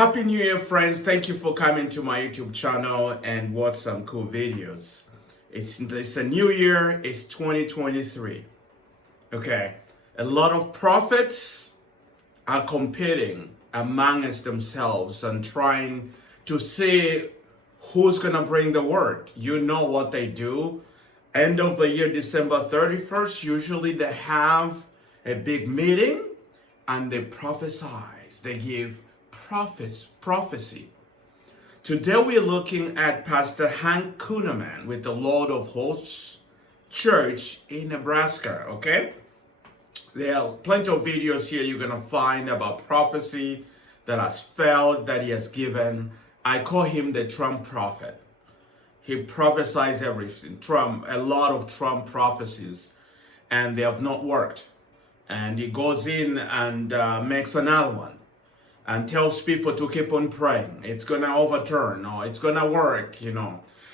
Happy New Year, friends. Thank you for coming to my YouTube channel and watch some cool videos. It's a new year. It's 2023. Okay. A lot of prophets are competing amongst themselves and trying to see who's going to bring the word. You know what they do. End of the year, December 31st, usually they have a big meeting and they prophesy. They give prophecy. Today we're looking at Pastor Kenneman with the Lord of Hosts Church in Nebraska, okay? There are plenty of videos here you're going to find about prophecy that has failed, that he has given. I call him the Trump prophet. He prophesies everything. A lot of Trump prophecies, and they have not worked. And he goes in and makes another one and tells people to keep on praying. It's going to overturn, or it's going to work,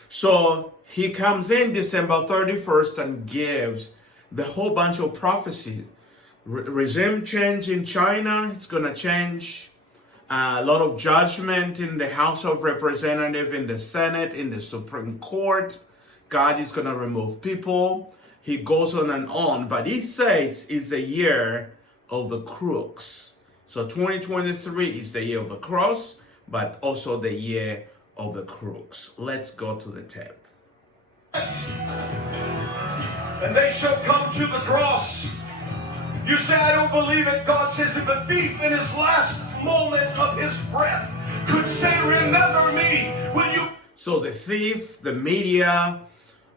So he comes in December 31st and gives the whole bunch of prophecy. Regime change in China, it's going to change. A lot of judgment in the House of Representatives, in the Senate, in the Supreme Court. God is going to remove people. He goes on, but he says it's the year of the crooks. So 2023 is the year of the cross, but also the year of the crooks. Let's go to the tape. And they shall come to the cross. You say, I don't believe it. God says, if a thief in his last moment of his breath could say, remember me when you... So the thief, the media,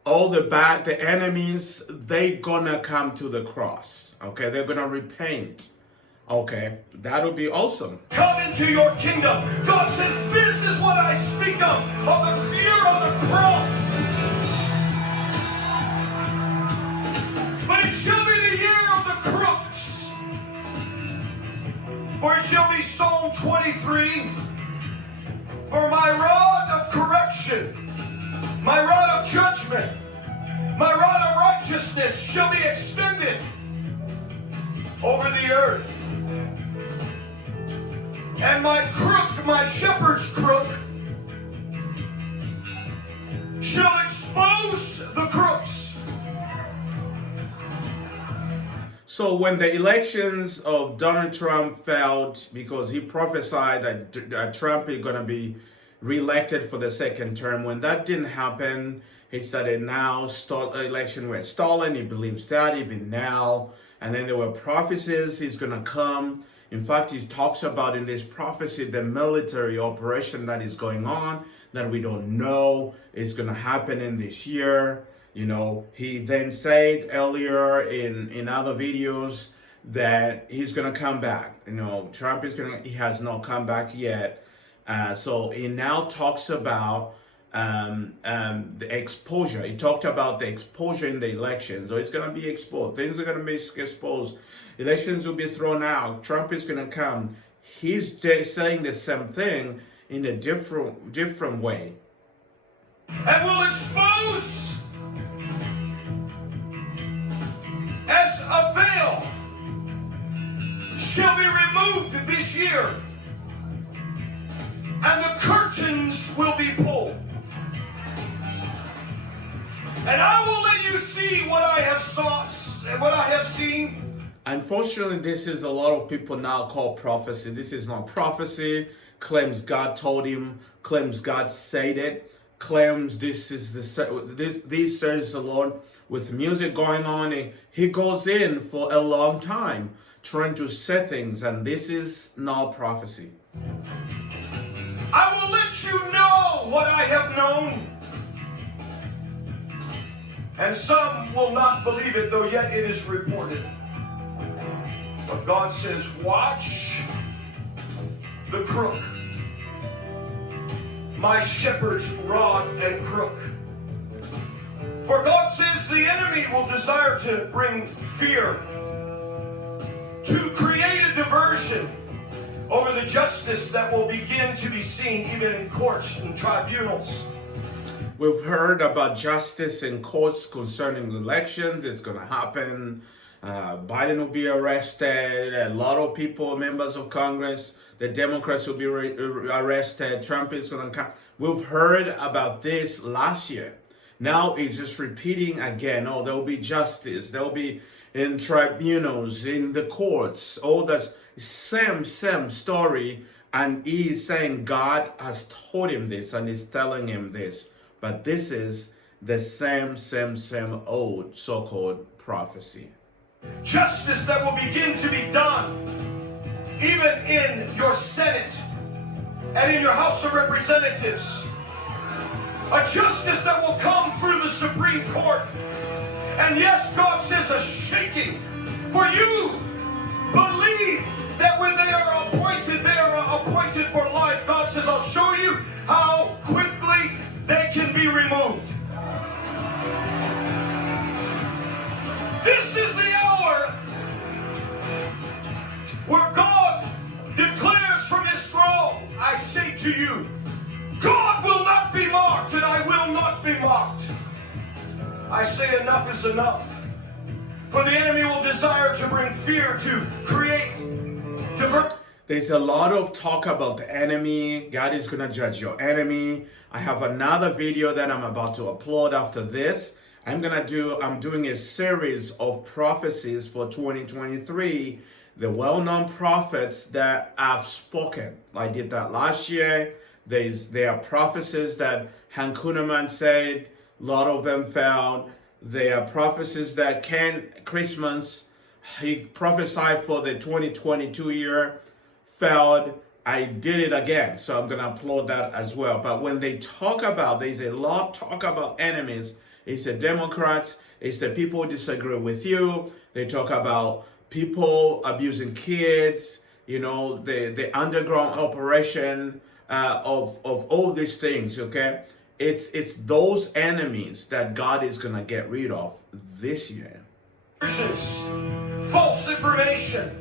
all the enemies, they gonna come to the cross. Okay, they're gonna repent. Okay, that'll be awesome. Come into your kingdom. God says, this is what I speak of the year of the cross. But it shall be the year of the crooks. For it shall be Psalm 23. For my rod of correction, my rod of judgment, my rod of righteousness shall be extended over the earth. And my crook, my shepherd's crook, shall expose the crooks. So when the elections of Donald Trump failed because he prophesied that Trump is going to be reelected for the second term, when that didn't happen, he started now, election were stolen. He believes that even now. And then there were prophecies he's going to come. In fact, he talks about in this prophecy the military operation that is going on that we don't know is going to happen in this year. He then said earlier in other videos that he's going to come back. Trump he has not come back yet. So he now talks about the exposure. He talked about the exposure in the elections. So it's going to be exposed. Things are going to be exposed. Elections will be thrown out. Trump is going to come. He's saying the same thing in a different way. And will expose as a veil shall be removed this year, and the curtains will be pulled. And I will let you see what I have seen. Unfortunately, this is a lot of people now call prophecy. This is not prophecy. Claims God told him. Claims God said it. Claims this says the Lord. With music going on, he goes in for a long time trying to say things, and this is not prophecy. I will let you know what I have known. And some will not believe it, though yet it is reported. But God says, watch the crook, my shepherd's rod and crook. For God says the enemy will desire to bring fear, to create a diversion over the justice that will begin to be seen even in courts and tribunals. We've heard about justice in courts concerning elections. It's going to happen. Biden will be arrested. A lot of people, members of Congress, the Democrats will be arrested, Trump is going to come. We've heard about this last year. Now it's just repeating again. Oh, there will be justice. There will be in tribunals, in the courts. All that same story. And he is saying God has told him this and is telling him this. But this is the same old so-called prophecy. Justice that will begin to be done even in your Senate and in your House of Representatives. A justice that will come through the Supreme Court. And yes, God says a shaking. For you believe that when they are appointed for life. God says, I'll show you how quickly they can be removed. This is the hour where God declares from his throne, I say to you, God will not be mocked, and I will not be mocked. I say enough is enough. For the enemy will desire to bring fear, to create, There's a lot of talk about the enemy. God is going to judge your enemy. I have another video that I'm about to upload after this. I'm doing a series of prophecies for 2023. The well-known prophets that have spoken. I did that last year. There are prophecies that Kenneman said. A lot of them failed. There are prophecies that Christmas, he prophesied for the 2022 year, failed. I did it again, so I'm going to upload that as well. But when they talk about, there's a lot talk about enemies. It's the Democrats, it's the people who disagree with you. They talk about people abusing kids, the underground operation of all these things, okay? It's those enemies that God is going to get rid of this year. False information.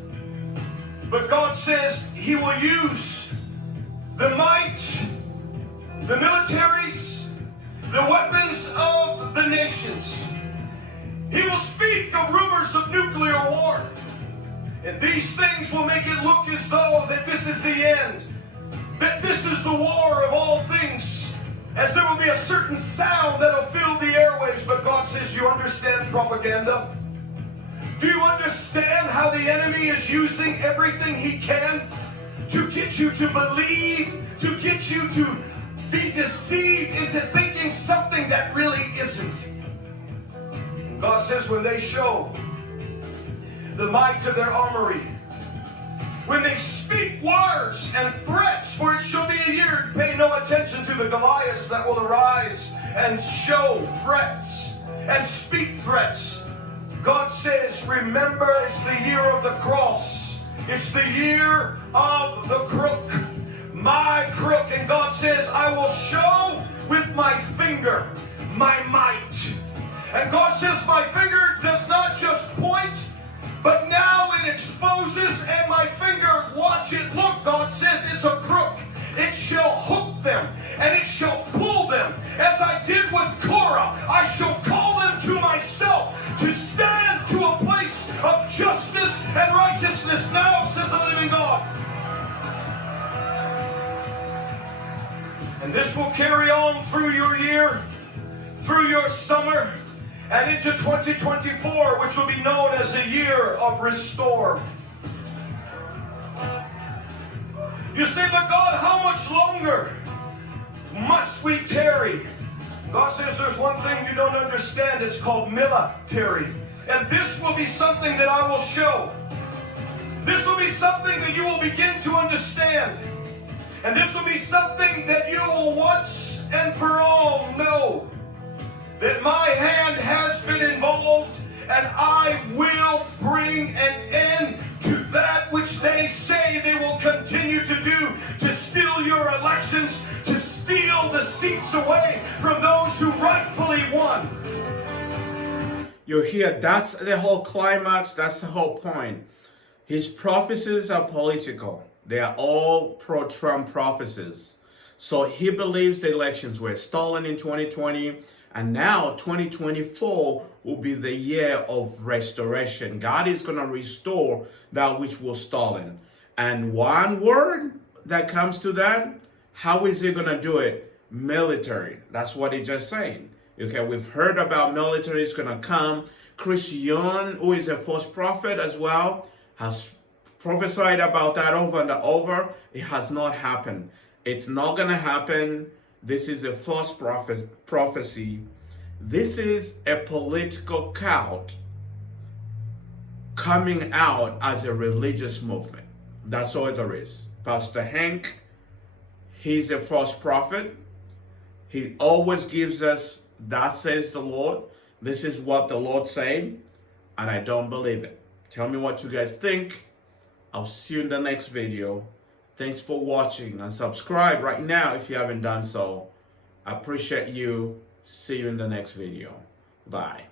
But God says he will use the might, the militaries, the weapons of the nations. He will speak of rumors of nuclear war. And these things will make it look as though that this is the end, that this is the war of all things, as there will be a certain sound that will fill the airwaves. But God says, you understand propaganda? Do you understand how the enemy is using everything he can to get you to believe, to get you to be deceived into thinking something that really isn't? God says when they show the might of their armory, when they speak words and threats, for it shall be a year, pay no attention to the Goliaths that will arise and show threats and speak threats. God says, remember, it's the year of the cross. It's the year of the crook, my crook. And God says, I will show with my finger my might. And God says, my finger does not just point, but now it exposes, and my finger, watch it, look, God says it's a crook. It shall hook them, and it shall pull them. As I did with Korah, I shall call them to myself to stand to a place of justice and righteousness now, says the living God. And this will carry on through your year, through your summer, and into 2024, which will be known as a year of restore. You say, but God, how much longer must we tarry? God says there's one thing you don't understand. It's called military. And this will be something that I will show. This will be something that you will begin to understand. And this will be something that you will once and for all know. That my hand has been involved, and I will bring an end to that which they say they will continue to do, to steal your elections, to steal the seats away from those who rightfully won. You hear, that's the whole climax, that's the whole point. His prophecies are political. They are all pro-Trump prophecies. So he believes the elections were stolen in 2020. And now 2024 will be the year of restoration. God is going to restore that which was stolen. And one word that comes to that, how is he going to do it? Military. That's what he just saying. Okay, we've heard about military is going to come. Christian, who is a false prophet as well, has prophesied about that over and over. It has not happened. It's not going to happen. This is a false prophecy. This is a political cult coming out as a religious movement. That's all there is. Pastor Hank, he's a false prophet. He always gives us, that says the Lord. This is what the Lord said, and I don't believe it. Tell me what you guys think. I'll see you in the next video. Thanks for watching, and subscribe right now if you haven't done so. I appreciate you. See you in the next video. Bye.